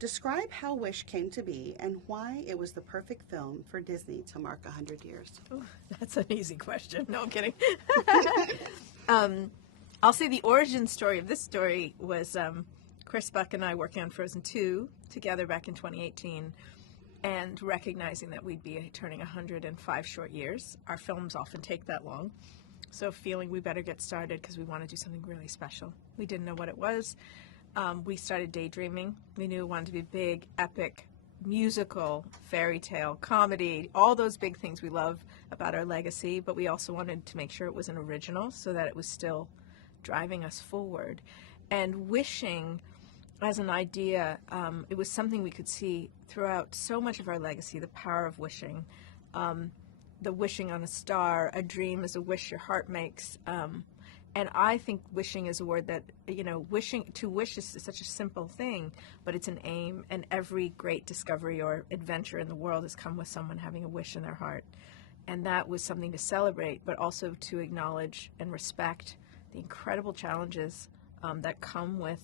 Describe how Wish came to be and why it was the perfect film for Disney to mark 100 years. Ooh, that's an easy question. No, I'm kidding. I'll say the origin story of this story was Chris Buck and I working on Frozen 2 together back in 2018 and recognizing that we'd be turning 105 short years. Our films often take that long. So feeling we better get started because we want to do something really special. We didn't know what it was. We started daydreaming. We knew it wanted to be big, epic, musical, fairy tale, comedy, all those big things we love about our legacy, but we also wanted to make sure it was an original so that it was still driving us forward. And wishing as an idea, it was something we could see throughout so much of our legacy, the power of wishing. The wishing on a star, a dream is a wish your heart makes. And I think wishing is a word that, to wish is such a simple thing, but it's an aim, and every great discovery or adventure in the world has come with someone having a wish in their heart. And that was something to celebrate, but also to acknowledge and respect the incredible challenges that come with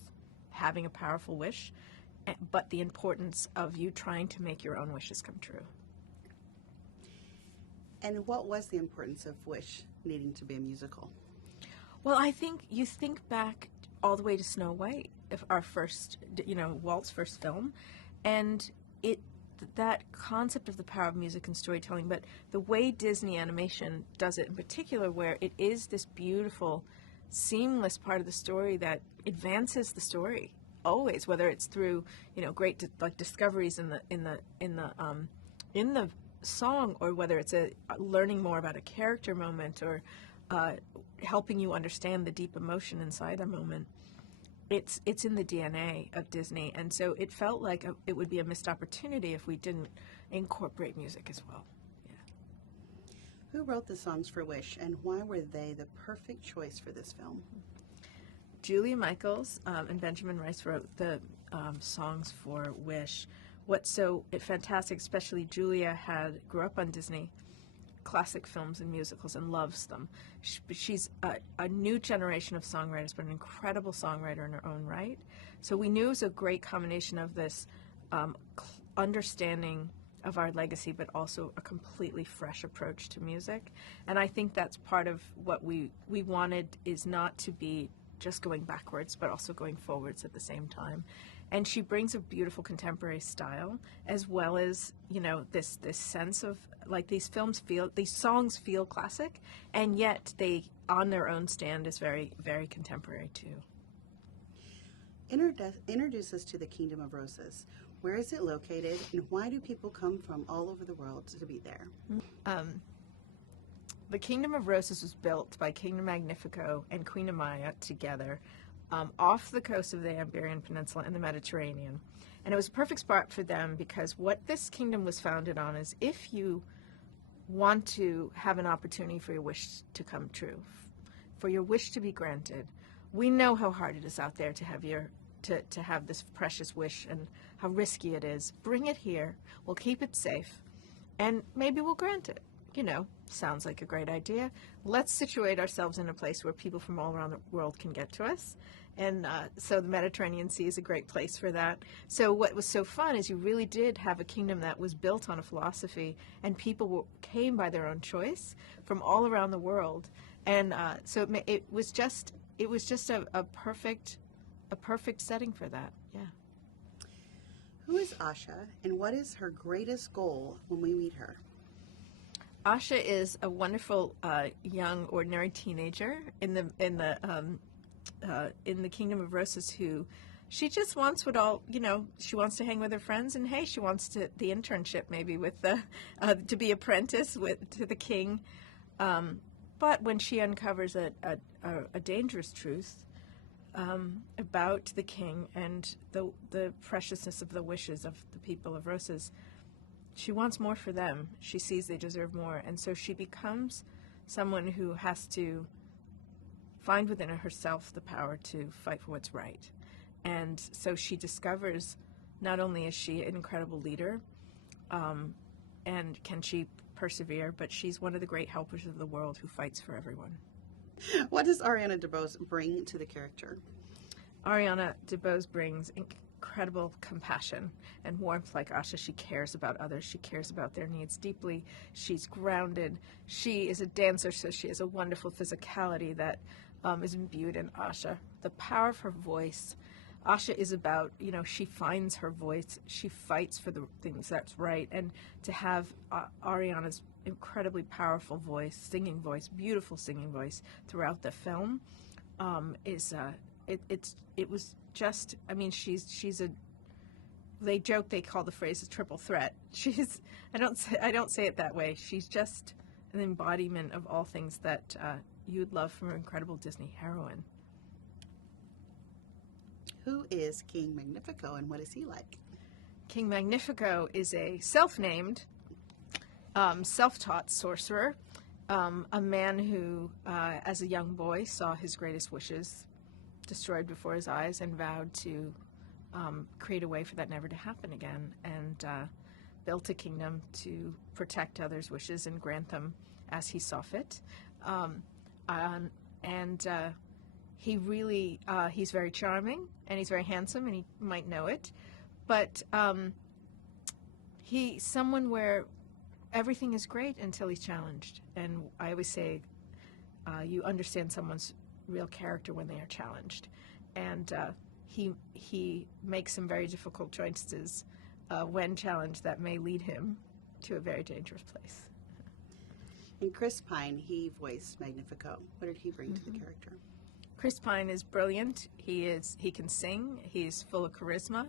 having a powerful wish, but the importance of you trying to make your own wishes come true. And what was the importance of Wish needing to be a musical? Well, I think you think back all the way to Snow White, our first, Walt's first film, and that concept of the power of music and storytelling, but the way Disney animation does it in particular, where it is this beautiful, seamless part of the story that advances the story always, whether it's through great discoveries in the song, or whether it's learning more about a character moment, or helping you understand the deep emotion inside a moment. It's in the DNA of Disney, and so it felt like it would be a missed opportunity if we didn't incorporate music as well. Yeah. Who wrote the songs for Wish, and why were they the perfect choice for this film? Julia Michaels and Benjamin Rice wrote the songs for Wish. What's so fantastic, especially Julia grew up on Disney classic films and musicals and loves them. She's a new generation of songwriters, but an incredible songwriter in her own right. So we knew it was a great combination of this understanding of our legacy, but also a completely fresh approach to music. And I think that's part of what we wanted, is not to be just going backwards, but also going forwards at the same time. And she brings a beautiful contemporary style, as well as, this sense of, these songs feel classic, and yet they, on their own stand, is very, very contemporary too. Introduce us to the Kingdom of Roses. Where is it located, and why do people come from all over the world to be there? The Kingdom of Roses was built by King Magnifico and Queen Amaya together off the coast of the Iberian Peninsula in the Mediterranean. And it was a perfect spot for them, because what this kingdom was founded on is, if you want to have an opportunity for your wish to come true, for your wish to be granted, we know how hard it is out there to have to have this precious wish and how risky it is. Bring it here. We'll keep it safe, and maybe we'll grant it. Sounds like a great idea. Let's situate ourselves in a place where people from all around the world can get to us. And so the Mediterranean Sea is a great place for that. So what was so fun is you really did have a kingdom that was built on a philosophy, and people came by their own choice from all around the world. And so it was just a perfect setting for that. Yeah. Who is Asha, and what is her greatest goal when we meet her? Asha is a wonderful young, ordinary teenager in the Kingdom of Roses, who she just wants she wants to hang with her friends, and hey, she wants the internship maybe with to be apprentice to the king. But when she uncovers a dangerous truth about the king and the preciousness of the wishes of the people of Roses, she wants more for them. She sees they deserve more. And so she becomes someone who has to find within herself the power to fight for what's right. And so she discovers, not only is she an incredible leader, and can she persevere, but she's one of the great helpers of the world who fights for everyone. What does Ariana DeBose bring to the character? Ariana DeBose brings incredible compassion and warmth like Asha. She cares about others. She cares about their needs deeply. She's grounded. She is a dancer, so she has a wonderful physicality that is imbued in Asha. The power of her voice. Asha is about, she finds her voice. She fights for the things that's right. And to have Ariana's incredibly powerful voice, singing voice, beautiful singing voice throughout the film it was just, she's a, they joke, they call the phrase a triple threat. I don't say it that way. She's just an embodiment of all things that you'd love from an incredible Disney heroine. Who is King Magnifico and what is he like? King Magnifico is a self-named, self-taught sorcerer, a man who, as a young boy, saw his greatest wishes destroyed before his eyes and vowed to create a way for that never to happen again, and built a kingdom to protect others' wishes and grant them as he saw fit. He really, he's very charming, and he's very handsome, and he might know it, but he's someone where everything is great until he's challenged. And I always say, you understand someone's real character when they are challenged. And he makes some very difficult choices when challenged that may lead him to a very dangerous place. And Chris Pine, he voiced Magnifico. What did he bring to the character? Chris Pine is brilliant. He can sing. He's full of charisma.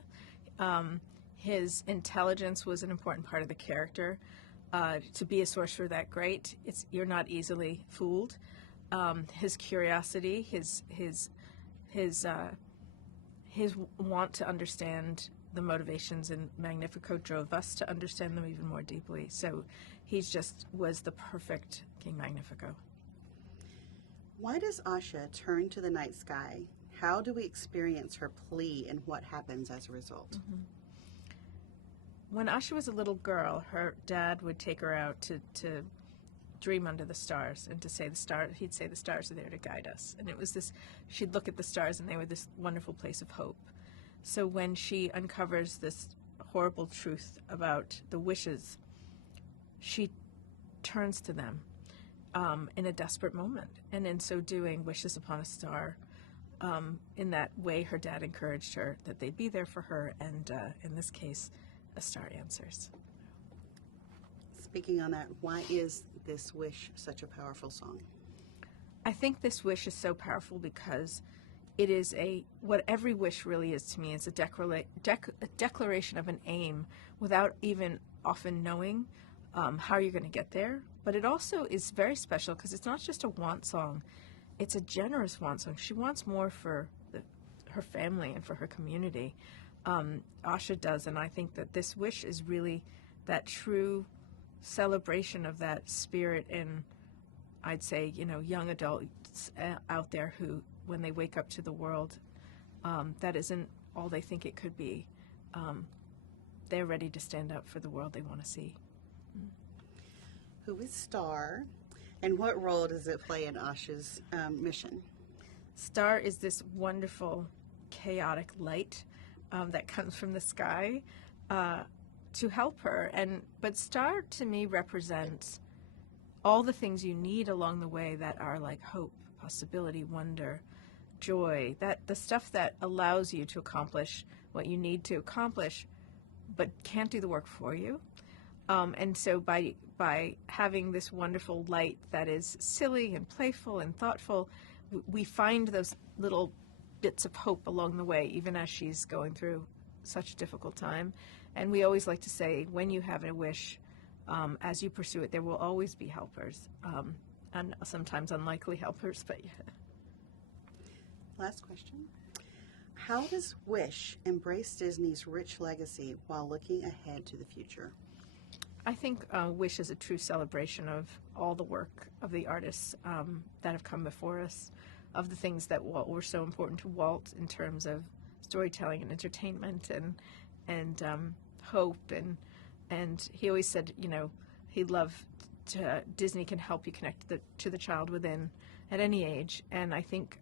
His intelligence was an important part of the character. To be a sorcerer that great, you're not easily fooled. His curiosity, his want to understand the motivations in Magnifico drove us to understand them even more deeply. So he just was the perfect King Magnifico. Why does Asha turn to the night sky? How do we experience her plea and what happens as a result? Mm-hmm. When Asha was a little girl, her dad would take her out to dream under the stars and to say he'd say the stars are there to guide us. And it was this, she'd look at the stars and they were this wonderful place of hope. So when she uncovers this horrible truth about the wishes, she turns to them in a desperate moment. And in so doing, wishes upon a star. In that way, her dad encouraged her that they'd be there for her. And in this case, a star answers. Speaking on that, why is this wish such a powerful song? I think this wish is so powerful because it is what every wish really is to me is a declaration of an aim without even often knowing how you're going to get there. But it also is very special because it's not just a want song. It's a generous want song. She wants more for her family and for her community. Asha does, and I think that this wish is really that true celebration of that spirit in, I'd say, young adults out there who, when they wake up to the world, that isn't all they think it could be. They're ready to stand up for the world they want to see. Who is Star, and what role does it play in Asha's mission? Star is this wonderful, chaotic light that comes from the sky to help her. But Star, to me, represents all the things you need along the way that are like hope, possibility, wonder, joy, that the stuff that allows you to accomplish what you need to accomplish, but can't do the work for you. And so by having this wonderful light that is silly and playful and thoughtful, we find those little bits of hope along the way, even as she's going through such a difficult time. And we always like to say, when you have a wish, as you pursue it, there will always be helpers, and sometimes unlikely helpers, but yeah. Last question. How does Wish embrace Disney's rich legacy while looking ahead to the future? I think Wish is a true celebration of all the work of the artists that have come before us, of the things that were so important to Walt in terms of storytelling and entertainment and hope, and he always said, he loved Disney can help you connect to the child within at any age, and I think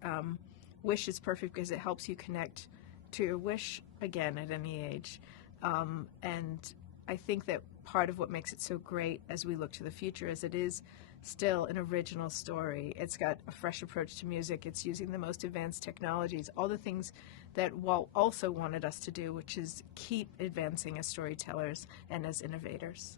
Wish is perfect because it helps you connect to your wish again at any age. And I think that part of what makes it so great as we look to the future is it is still an original story. It's got a fresh approach to music. It's using the most advanced technologies, all the things that Walt also wanted us to do, which is keep advancing as storytellers and as innovators.